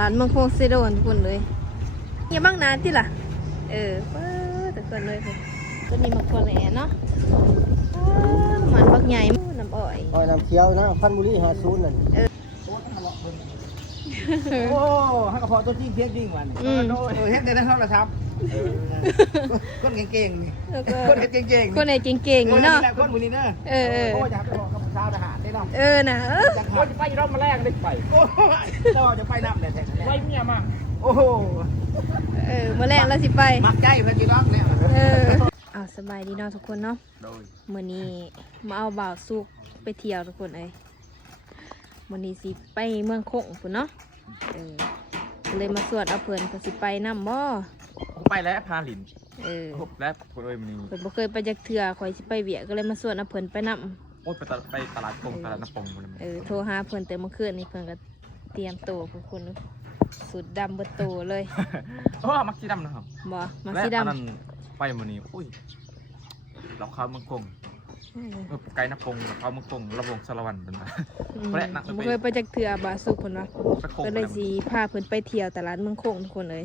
ลาดเมืองโคกเซโดนทุกคนเลยอย่าบ้างนานที่ล่ะแต่คนเลยตัวนี้มาตัวแหล่เนาะมันบักใหญ่น้ำอ้อยน้ำเขียวนะพันบุรี50นั่นโอ้ให้กระเพาะตัวจริงเพี้ยนจริงวันเฮ็ดได้เท่าไหร่ครับคนเก่งๆคนเก่งๆคนไหนเก่งๆเนาะคนบุรีเนาะโอ้จะไปบอกกับชาวทหารได้เนาะนะจะไปรอบมาแรกได้ไปโอ้เราจะไปน้ำได้แท้ไปเมียมาโอ้มาแรงแล้วสิไปมักใจเพื่อนจีน้องเนี่ยเอาสบายดีเนาะทุกคนเนาะมื้อนี้มาเอาบ่าวสุกไปเที่ยวทุกคนมื้อนี้สิไปเมืองคงพุ่นเนาะเลยมาสวดเอาเพิ่นก็สิไปนำบ่ไปแล้วพาลินแล้วคนเอ้ยมันเพิ่นบ่เคยไปจักเทื่อข่อยสิไปเวียก็เลยมาสวดเอาเพิ่นไปนำโอ้ไปตลาดปงตลาดน้ำปงมันโทรหาเพิ่นแต่เมื่อคืนนี้เพิ่นก็เตรียมโตทุกคนสุดดำเบิดโตเลยมักสีดำนะครับบ่มักสีดำนั่นไปมื้อนี้อุ้ยเราเข้าเมืองกงไกลน้ำปงเราเข้าเมืองกงระวงสารวัตรเป็นบ่เคยไปจักเทื่อบ่สุกเพิ่นว่าก็เลยสิพาเพิ่นไปเที่ยวตลาดเมืองคงทุกคนเลย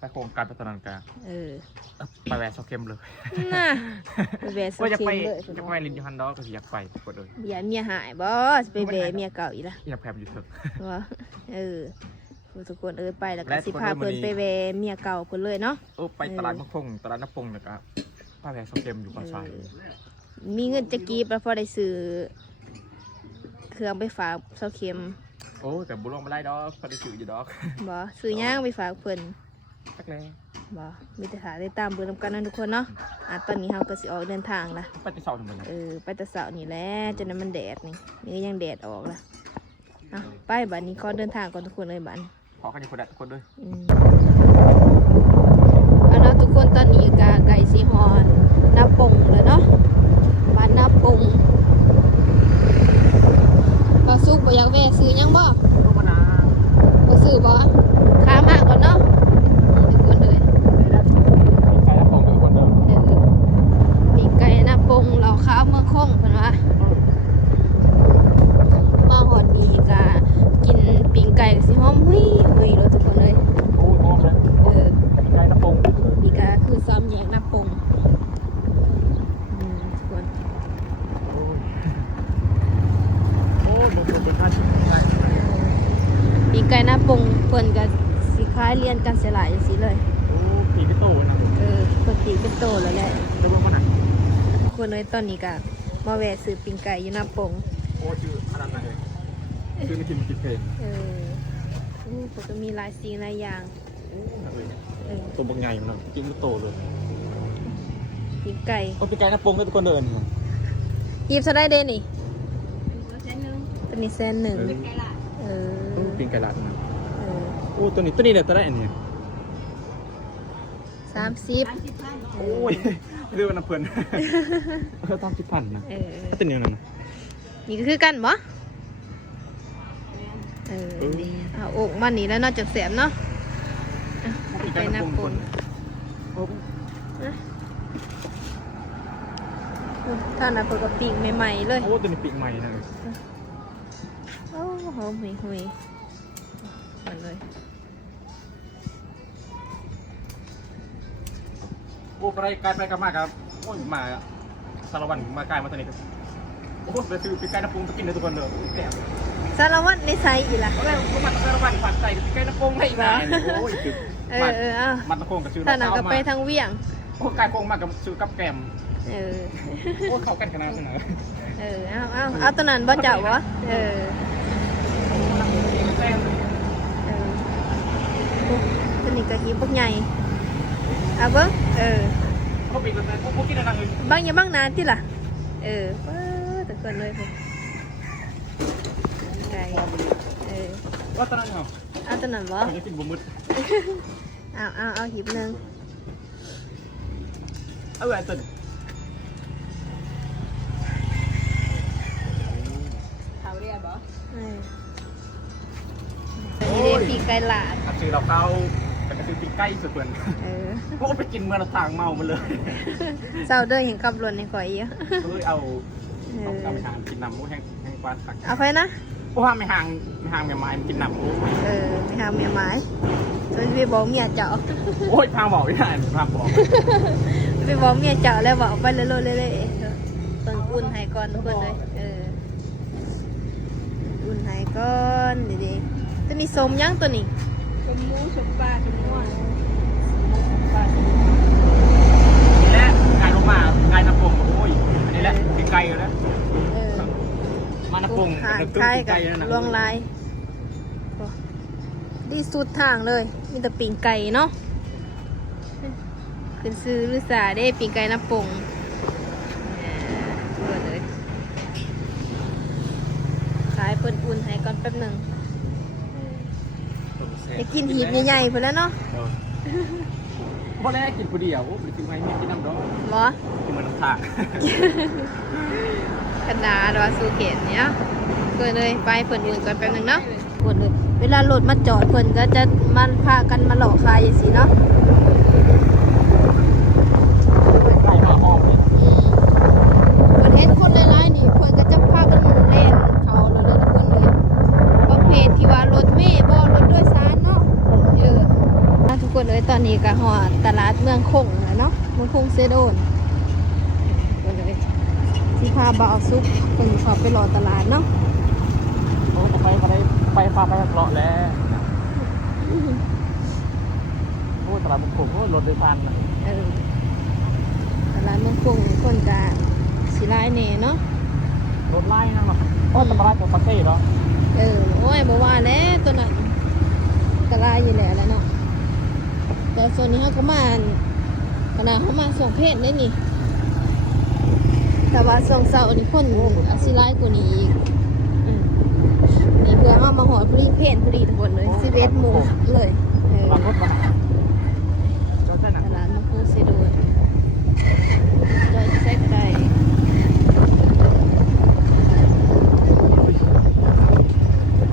ไปโครงการพัฒนาการไปแวะโซเค็มเลยน่ะไปแวะโซเค็มเลยจะไปลินยูฮันดอก็อยากไปกดเลยอย่าเมียหายบ่ไปแวะเมียเก่าอีกละอยากแพมอยู่เถอะว่าทุกคนไปแล้วก็สิพาเพิ่นไปแวะเมียเก่าเพิ่นเลยเนาะไปตลาดน้ำปงตลาดน้ำปงนะครับไปแวะโซเค็มอยู่ก่อนสายมีเงินจะกีบแล้วพอได้ซื้อเครื่องไปฝากโซเค็มแต่บุญลงมาไล่ดอกพอได้ซื้ออยู่ดอกบ่ซื้อย่างไปฝากเพิ่นสักแล้วบ่มีแต่หาได้ตามเบอร์นำกันนั่นทุกคนเนาะตอนนี้เราก็สิออกเดินทางละไปแต่เช้าทำไมไปแต่เช้านี่แหละจนนั้นมันแดดนี่ยังแดดออกละไปบัดนี้ขอเดินทางก่อนทุกคนเลยบัดขอกันอยู่คนละทุกคนด้วยเอาละทุกคนตอนนี้ก็ไก่สีฮอนน้ำปงเลยเนาะบ้านน้ำปงปลาซุกบ่อยากแวะซื้อยังบ่ซื้อบ่ค้ามากก่อนเนาะทุกคนเลยปีกไก่น้ำปงเราข้าวเมืองคงเพิ่นว่ามาหอดดีกะกินปีกไก่สิหอมหุยเลยทุกคนเลยหอมเลยไก่น้ำปงปีกะคือซ้ำแยกน้ำปงทุกคนปีกไก่น้ำปงเพิ่นก็สิคล้ายเรียนกันเสียหลายจังซี่เลยปีกเป็นโตนะเพิ่นปีกเป็นโตแล้วแหละจะบ่มาหนักคนเลยตอนนี้ก็มาแวะซื้อปีกไก่อยู่น้ำปงชื่อขนาดไหนชื่อไม่กินเพลงก็จะมีหลายสิ่งหลายอย่างตัวบางใหญ่มันกินไม่โตเลยปีกไก่ปีกไก่น้ำปงก็ทุกคนเดินยีบซะได้เด้นี่ตัวนี้100,000ปีกไก่หลัดนะตัวนี้เนี่ยตัวได้อันนี้30โอ้ยเรื่องน้ำเพลินต้อง10,000นะถ้าเป็นอย่างนั้นนี่ก็คือกันบ่เอาอกมันนี่แล้วนอกจากแสบเนาะไปนับคนท่านน่ะเปิดกับปีกใหม่ๆเลยตัวนี้ปีกใหม่นะหอมหุยๆเลยไปไกลไปกันมากครับมาสารวัตรมาไกลมาตอนนี้ครับไปซื้อปีกไก่น้ำปงไปกินเลยทุกคนเลยสารวัตรในไซอีล่ะแล้วมาสารวัตรผัดใส่ปีกไก่น้ำปงให้อีกนะมันตะโกนกับซื้อท่านก็ไปทางเวียงไก่ปงมากกับซื้อกับแกมเขากันขนาดไหนเอาตอนนั้นบ่เจ้าวะตัวนี้ก็หิบพวกใหญ่เอาเบิ้งเขาปิดเลยพวกกินอะไรเลยบางอย่าบางนานที่ล่ะแต่คนเลยไก่ว่าตอนนั้นเหรอเอาตอนนั้นวะจะกินบุ้มมืดเอาหิบนึงเอาไว้ต้นเขาเรียบเหรอนี่เด็กปีกไก่หลาดซื้อเราเข้าแต่ก็ซื้อปีกไก่สุดเพื่อนพวกไปกินเมื่อเราทางเมามันเลยเศร้าด้วยเห็นขับรถในข่อยเยอะเอาไปทานกินน้ำมูแห้งกวาดตักเอาไปนะ เพราะว่าไม่ห่างไม่ไม้มันกินหนักโอ้ย ไม่ห้ามเมียไม้จะไปบอกเมียเจ้า โอ้ยพางบอกไม่ได้พางบอก ไปบอกเมียเจ้าแล้วบอกไปเรื่อยๆเปิดอุ่นให้ก่อนทุกคนเลยอุ่นให้ก่อนดีๆจะมีสมย่างตัวนี้ สมมูสมปลาสมม่วน และกายลงมากายน้ำปงโอ้ยอันนี้แหละเป็นไก่แล้วมาน้ำปง ห่าง เป็น ใช่กับ ไก่แล้วนะ ลวงลายดีสุดทางเลย มีแต่ปิ่งไก่เนาะขึ้นซื้อหรือสาได้ปิ่งไก่น้ำปงเปิดเลยขายเปิดอุ่นให้ก่อนแป๊บหนึ่งจะกินหีบใหญ่ๆพอแล้วเนาะ เพราะแรกกินผู้เดียวหรือกินไว้ไม่กินน้ำดอง หมอ กินมันน้ำตา ขนาดว่าสูเกตเนี้ยเกินเลยไปเปิดอุ่นก่อนแป๊บหนึ่งเนาะเปิดเลยเวลารถมาจอดเพิ่นก็จะมันพากันมาหลอกขายอย่างสิเนาะ ไก่มาหอมเลย ประเทศคนหลายๆนี่เพิ่นก็จะพากันหมุนเล่นเขารถทุกคนเลยประเภทที่ว่ารถเมล์บ่รถโดยสารเนาะทุกคนเลยตอนนี้ก็ฮอดตลาดเมืองคงแล้วเนาะเมืองคงเซโดนก็เลยสิพาบ่าวซุกเพิ่นเข้าไปรอตลาดเนาะ โอ้ไปพาไปเลาะแล้วโอ้ตลาดมุกโขงโอ้รถโดยสารนะ ตลาดเมืองคงคนก็สิหลายแน่เนาะ รถไล่นั่งเนาะโอ้ตลาดของประเทศเหรอ โอ้ยบ่ว่าแล้วตัวนั้นก็หลายอยู่แล้วแหละเนาะแต่ส่วนนี้เฮาก็มาขนาดเฮามาส่งเพศได้นี่แต่ว่าส่งเสาร์นี่คนสิหลายกว่านี้อีกนี่เพื่อเฮามาหอดพอดีเพศพอดีทั้งหมดเลย11โมงเลยตลาดรถมาเจ้าเส้น ตลาดมังคุดสิโดนจอยใส่ก็ได้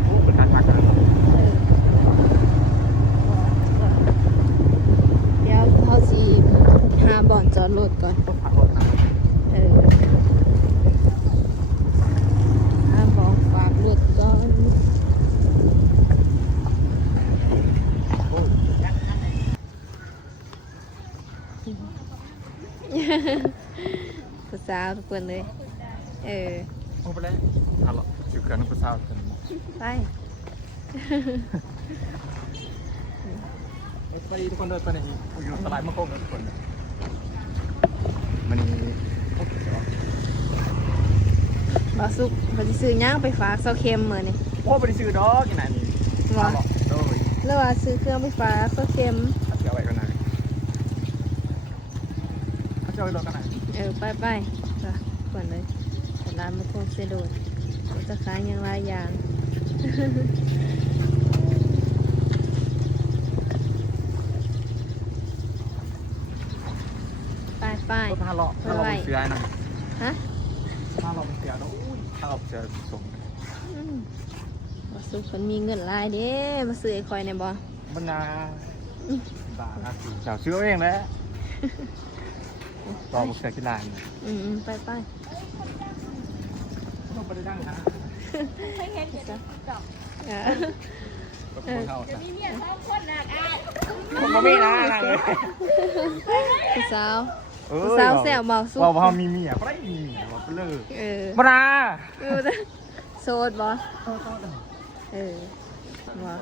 โอ้เป็นการพักกัน เดี๋ยวเขาสิหาบ่อนจอดรถก่อน ต้องพักรถนะ หาบ่อนฝากรถก่อน โอ้ย ผู้สาวทุกคนเลย โอ้ไปเลยฮัลโหลอยู่กันผู้สาวกัน ไป ไปทุกคนเดินไปนี่อยู่ตลาดมะโขงทุกคนมันนี่ บ่สุกเขาจะซื้อย่างไปฝากเซาเค็มเหมือนนี่ โอ้ไปซื้อดอกที่ไหนนี่โดย แล้วว่าซื้อเครื่องไปฝากเซาเค็ม เดี๋ยวไปกันไหนเขาจะไปรถกันไหน ไปจ้ะก่อนเลยตลาดมังคุดเซโดนเขาจะขายอย่างหลายอย่าง ไป รถถ้าเราเสือนะ ฮะ ถ้าเราเป็นเสือแล้วถ้าเราเสือส่ง บ่สุกคนมีเงินหลายเด้มาซื้อไอ้คอยในบ่ บรรณาบ้าสาวเชื่อเองแล้วรอบุกเสือกีฬา ไป ต้องไปดังนะ ให้เห็นเดี๋ยวจะจับ จะ มีเมียสองคนนะอ่ะ ผมก็ไม่นะเลย ผู้สาวแซวเมาสุก ว่ามีเมียก็ได้มีเมียว่าไปเลยบรรณา โสดบ่บ่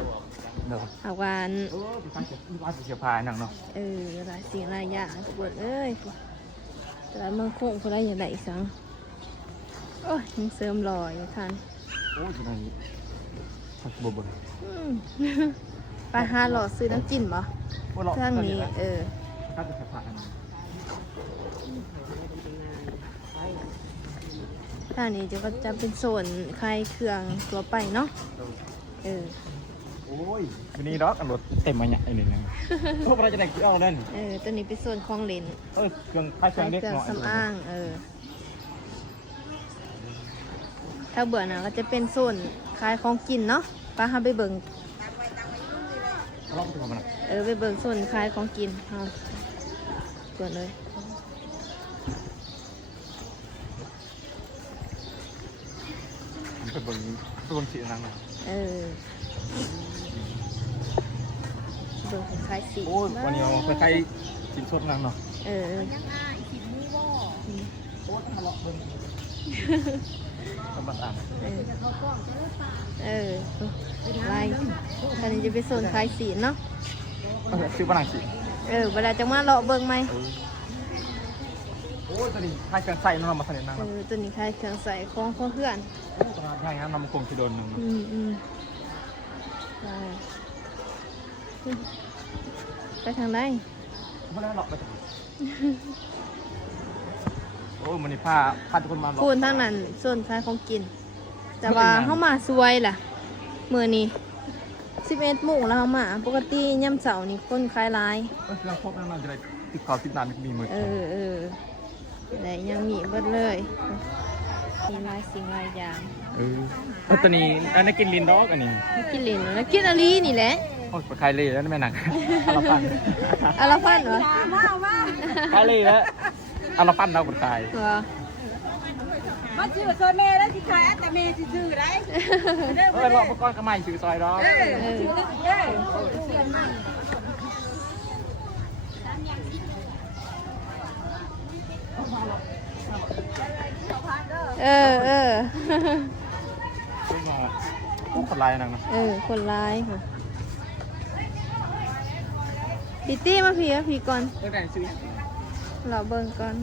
เดี๋ยว เอาหวาน ไปฟังเสียงว่าเสียพายนั่งเนาะ หลายสิ่งหลายอย่างทุกคนเอ้ยแต่ละเมืองคงคนได้อย่างไรอีกครั้งโอ้ยยังเสริมรอยอยู่ทัน โอ้ยตรงนี้พักบ่บ่ ไปหาหลอดซื้อน้ำจิ้มบ่เครื่องนี้ก็จะผ่าน ทางนี้จะเป็นโซนคลายเครื่องตัวไปเนาะโอ้ยวันนี้ดอกรถเต็มมาเนี่ยไอ้หนึ่งพวกเราจะได้กี่เอานั่น ตัวนี้เป็นโซนของเล่น เครื่องคลายเครื่องเล็ก เครื่ ห อง น่อย สำอางถ้าเบื่อนะก็จะเป็นโซนคลายของกินเนาะป้าหาไปเบิ่ง ลองไปทำมัน ไปเบิ่งโซนคลายของกินเอาก่อนเลย ไปเบิ่ง เป็นคนสีนัง เออเบิ่งคล้ายสี โอ้วันนี้เราใกล้ๆสินสดนังเนาะ เออ ยังอ้ายสิมูบ่ โอ้ต้องมาเลาะเบิ่ง สำหรับอ่าน เออ จะเขากล้องจะได้ป่า เออไล่ตอนนี้จะไปโซนคล้ายสีเนาะ ชื่อฝรั่งสี เออเวลาจะมาเลาะเบิ่งไหม โอ้ยตอนนี้ให้เครื่องใส่น้ำมาใส่นัง เออตัวนี้คล้ายเครื่องใส่ของเพื่อน ตอนนั้นให้งั้นน้ำคงที่โดนหนึ่ง ไปทางไหน ไม่ได้หรอกไปโอ้มันนี่พาทุกคนมา พูนทางนั้นโซนคล้ายของกิน แต่ว่าเข้ามาสวยล่ะมื้อนี้11 โมงแล้วเข้ามาปกติย่ำเสาร์นี่คนคล้ายหลาย เครื่องครบนั่นเราจะได้ติดคอติดนานมีมือ เออได้ยังมีเบิดเลยมีหลายสิ่งหลายอย่าง ตอนนี้อันนี้กินลินด็อกอันนี้ ไม่กินเลนแล้วกินอะไรนี่แหละ โอ้ยใครเลยแล้วไม่หนักอาราปัน อาราฟันเหรอ ใครเลยแล้วอาราปันเราคนตาย เหรอ มาชื่อโซเมแล้วสิขายแต่เมสิชื่อไร เฮ้ยรอปก้อนกระไม้ซื้อซอยดอก เออ ไม่งอคนลายนังนะ คนร้ายค่ะพี่ตี้มาพี่ก่อน เรื่องไหนซื้อ เราเบิ่งก่อน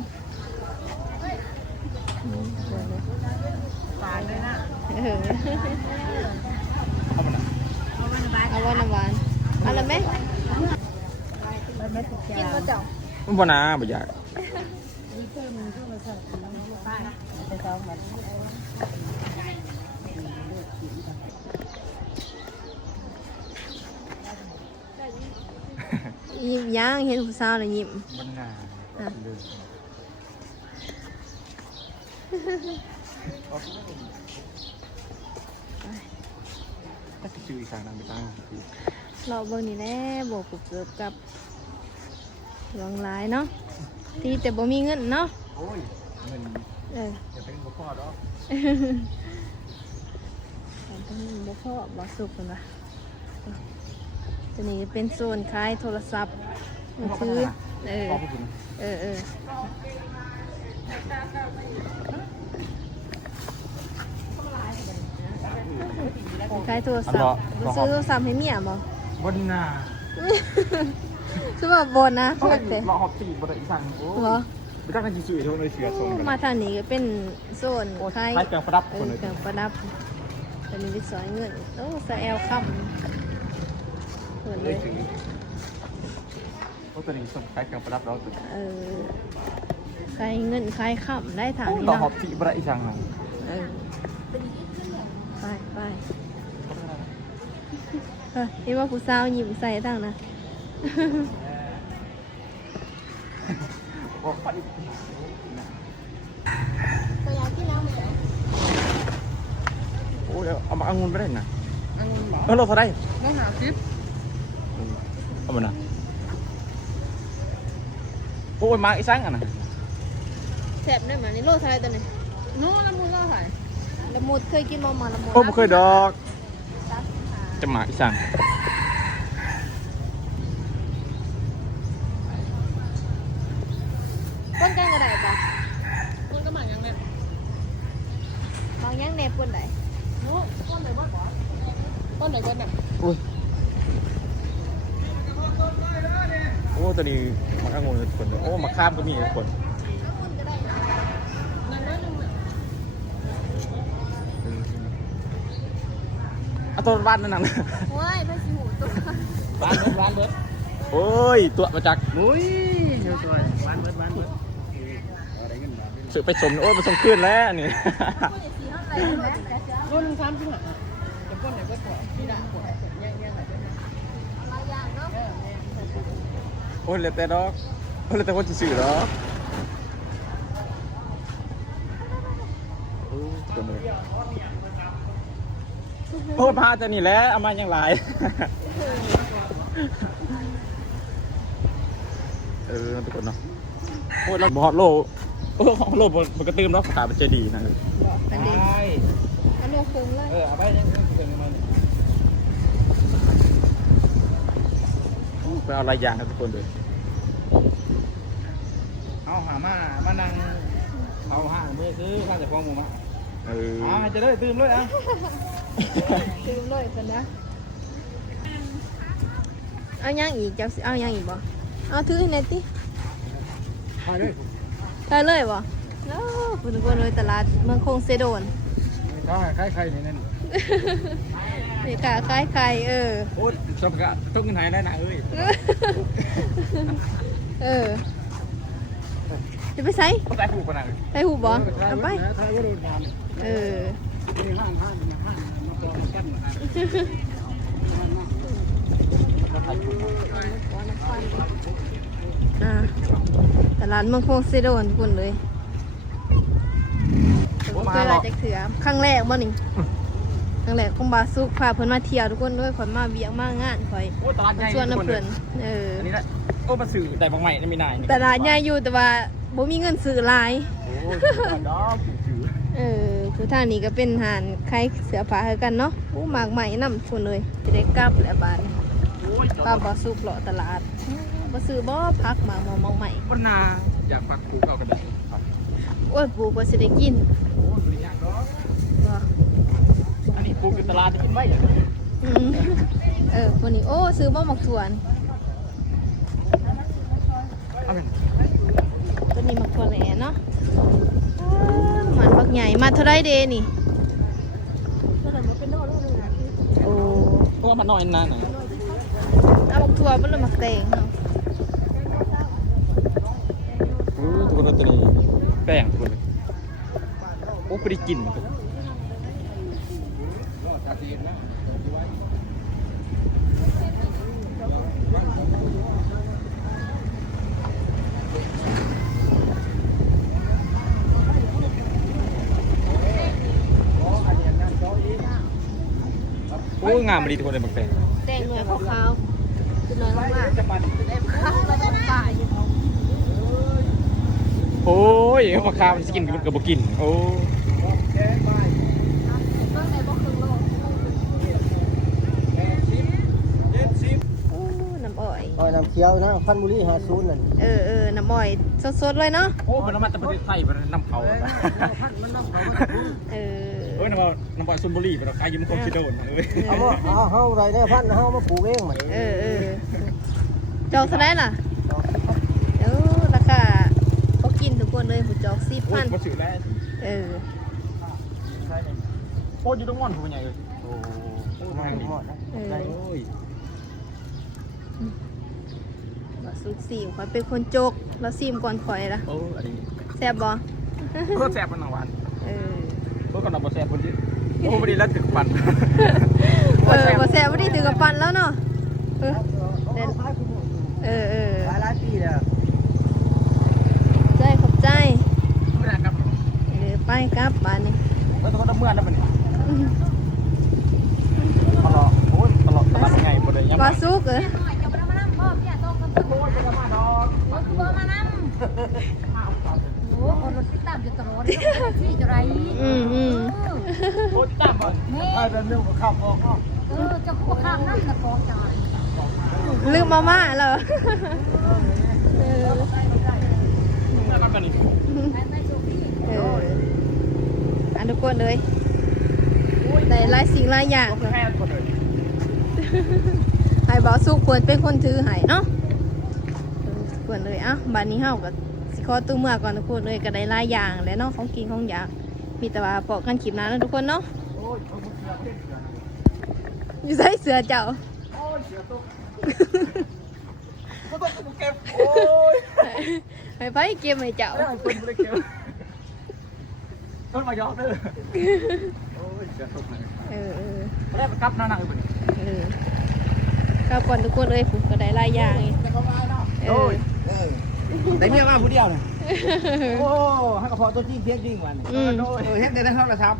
ตายเลยนะ เข้ามาหน่อย เอาวันละวันเอาละไหมกินมาจ่อง มันบ่นาบ่อยาก ยิ้มย่างเห็นผู้สาวเลยยิ้ม บ่นาเลยก็จะซื้ออีกครั้งนึงไปตั้ง เราเบิ่งนี่แหละบอกกูเกิดกับหลวงหลายเนาะที่แต่บ่มีเงินเนาะ โอ้ยเงิน เออ อย่าเป็นบ่พอดอก แต่ต้องบ่พอบ่สุกกันวะตัวนี้เป็นโซนขายโทรศัพท์มือถือขอบคุณ ขายโทรศัพท์บ่ซื้อโทรศัพท์ให้เมียบ่ บ่นา ซื้อมาบนนะ ต้อง พักแต่ รอฮอบตีบ่ได้อีกครั้งโอ้ บ่ ไปตั้งกันซื้อๆเท่านั้นเสือส่ง มาทางนี้ก็เป็นโซนขาย ขายเครื่องประดับ เค คนเลย รื่องประดับตอนนี้ไปสอยเงินโอ้สะแอลค่ำเหมือนเลย โอ้ตัวนี้ส่งขายเครื่องประดับแล้วตัว ขายเงินขายค่ำได้ทางนี้ รอ เนาะ ฮอบตีบ่ได้อีกครั้งนึง ไปนี่ว่าผู้สาวยิ้มใส่ทางนะ โอ้ไป ตัวอยากกินน้ำเหรอ โอ้เดี๋ยวเอามาองุ่นไปได้นะ อังุ่นบ่ เราเท่าไร ต้องหาคลิป เอามานะโอ้ยมาอีสังอ่ะนะ แซ่บได้ไหมนี่โลเท่าไรตัวนี้ นู้นละมุนก็ถ่าย ละมุดเคยกินมาละมุด โอ้ไม่เคยดอกจะมาอีสัง ก้นกันก็ได้ปะ มุนก็หมายยังไง บางอย่างแนบก้นได้ นู้นต้นไหนบ้างต้นไหนบ้างเนี่ย อุ้ยโอ้ตัวนี้มาองุ่นทุกคนโอ้มาข้ามก็มีทุกคน นั่นนั่นนึงเนี่ย เอาตัวบ้านนั่นน่ะ ว้ายพระสิหูตัว บ้านเบิร์ดโอ้ยตัวมาจากอุ้ยเยอะสวยบ้านเบิร์ดซื้อไปสมโอ้ยไปสมขึ้นแล้วนี่ รุ่นซ้ำที่หาจะต้นไหนก็ปล่อยที่ด่าปล่อยแย่ๆแบบนี้ โอ้ยเหลือแต่ดอกโอ้ยเหลือแต่คนสื่อดอกโอ้ยตัวนี้โอ้ยพาจะนี่แหล้วเอามาอย่างไรทุกคนเนาะโอ้ยเราบอดโลโอ้ของโลบนกระตืมเนาะขาเป็นเจดีนะ อันนี้อันนี้คุ้มเลย เอาไป ไปเอาลายยางกันทุกคนเลย เอาหามานั่งเอาห้างมือซื้อข้าจะฟ้องหมูมา จะได้ตื่นเลยอ่ะ ลืมเลยคนนะเอายังอีกจะเอายังอีกบ่เอาถือให้หน่อยติ ไปเลย ได้เลยบ่โอ้คุณทุกคนเลยตลาดเมืองคงเซโดน เขาให้ใครนี่นั่น นี่กะคล้ายไข่ โอ้ยชอบกะต้องเงินหายได้นะเอ้ย จะไปใส่ ต้องแต่ผูกกันนะ ใส่หูบ่เอาไป ไทยก็โดนงาน นี่ ห้างมาปอมากั้น ตลาดเมืองคงเซโดนทุกคนเลยเคยมาจากเถือครั้งแรกบ่นี่ครั้งแรกคงบาซุกพาเพิ่นมาเที่ยวทุกคนด้วยข่อยมาเบียงมางานข่อย โอ้ตลาดใหญ่ ชวนน้ำเพิ่นอันนี้แหละโอ้มาสื่อแต่บางใหม่ไม่มีนาย ตลาดใหญ่อยู่แต่ว่าบ่มีเงินซื้อหลาย โอ้ยดอกสื่อ คือทางนี้ก็เป็นหานขายเสื้อผ้าคือกันเนาะอู้หมากใหม่นำคนเลยสิได้กลับแล้วบาดนี้ โอ้ย ป้าบ่ซุกเลาะตลาดบ่ซื้อบ่พักหมากมองใหม่ คนนาอยากปักผูกเอากันเลย โอ้ยปลูกว่าสิได้กิน โอ้ยบริยากดอกอันนี้ปลูกอยู่ตลาดจะกินไหม อืมคนนี้โอ้ซื้อบ่หมกถั่ว เอาเป็น ตัวนี้หมกถั่วแหล่เนาะมันบักใหญ่มาเท่าไรเดนี่โอ้ ตัวมันน้อยนานหน่อย เอาหมกถั่วบ่ละหมักแตงเนาะ ทุกคนตัวนี้แป้งทุกคนเลยโอ้ไปได้กินมันตัว โอ้งามมาดีทุกคนเลยบางแตง แตงหน่วยขาวๆเป็นหน่วยมากๆได้ข้าวแล้วก็ป่าอยู่ โอ้ยมะขามมันจะกินกับบ่กินโอ้ ก็ในบ่ครึ่งโลโอ้น้ำอ้อย อ้อยน้ำเขียวนะพันบุรี50นั่น น้ำอ้อยสดๆเลยเนาะ โอ้เป็นน้ำมันแต่ประเทศไทยเป็นน้ำเขา มันน้ำเขา เอ้ยน้ำมันซุนบุรีเป็นขายยิ้มคมชิโดนเอ้ย เอาเฮาไรได้พันเฮามาปลูกเองมัน จอกเท่าไหร่ล่ะราคาพอกินทุกคนเลยหูจอก10,000 มาสื่อแล้วโอ้ยอยู่ตรงม่อนผมใหญ่เลยโอ้โหแม่งดีโอ้ย ว่าสุดซีมข่อยเป็นคนโจกแล้วซีมก่อนข่อยละ โอ้อันนี้ แซ่บบ่ เพิ่มแซ่บมันหนังวันเพิ่มกันหนังบ่แซ่บคนที่โอ้ไม่ดีแล้วถึงปั่น บ่แซ่บบ่ได้ถือกับปั่นแล้วเนาะหลายปีแล้ว ใจขอบใจ ไม่ได้ครับ ไปกลับบ้านนี่ แล้วต้องเมื่อนั้นเป็นตลอดโอ้ยตลอดตลอดไงบ่ได้ยัง ว่าสุกโอ้คนรถติดตามอยู่ตลอดที่จะไร โอ้ยตามบ่ ถ้าเป็นเรื่องขับออกเนาะ จะพวกข้ามนั่นนะกองจ่าย ลืมมาม่าเหรอ นั่นกันนี่ อันทุกคนเลยแต่หลายสิ่งหลายอย่าง แค่คนเลย ให้บ่าวสุกควรเป็นคนถือให้เนาะควรเลยบ้านนี้เฮาก็สิขอตู้เมื่อก่อนทุกคนเลยก็ได้หลายอย่างแล้วเนาะของกินของอยากมีแต่ว่าพอกันคลิปหน้าแล้วทุกคนเนาะอยู่ใส่เสือเจ้า เก็บโอ้ย ให้ไปเก็บให้เจ้า คนไม่ได้เก็บต้นมายอเด้อโอ้ยจะตกไหนแรกไปกับหน้าหนังอยู่ ก็ก่อนทุกคนเลยผมก็ได้หลายอย่างอีก โอ้ยแต่เมียมาผู้เดียวน่ะโอ้ให้กระเพาะตัวจริงเพียงจริงวันเฮ็ดได้เท่าละครับ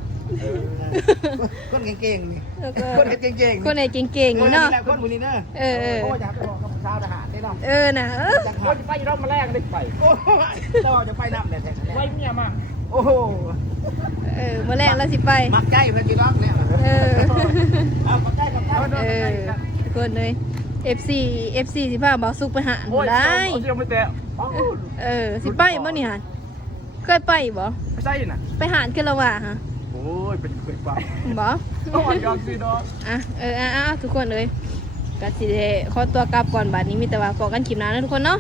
คนเก่งๆนี่คนเก่งๆ คนไหนเก่งๆอยู่เนาะ คนผู้นี้เนาะโอ้อยากไปบอกกับชาวทหารได้เนาะ นะ โอ้ยไปรอบมาแรกได้ไป โอ้เราจะไปน้ำแต่แท้ ไว้เมียมา โอ้โห เมื่อแรกแล้วสิไป มักใจเพื่อนจีน้องเนี่ย เอามักใจกับเขา ทุกคนเลย FC สิพาบ่าวสุกไปหา โอ้ย ได้ เชี่ยวไม่แตะ สิไปบ่นี่ฮะเคยไปบ่ ไม่ใช่น่ะ ไปหานกันแล้วว่ะฮะ โอ้ยเป็นเคยฟัง บ่ โอ้ยยอมสิเนาะ ทุกคนเลยก็สิได้ขอตัวกลับก่อนบัดนี้มีแต่ว่าพอกันคลิปหน้านะทุกคนเนาะ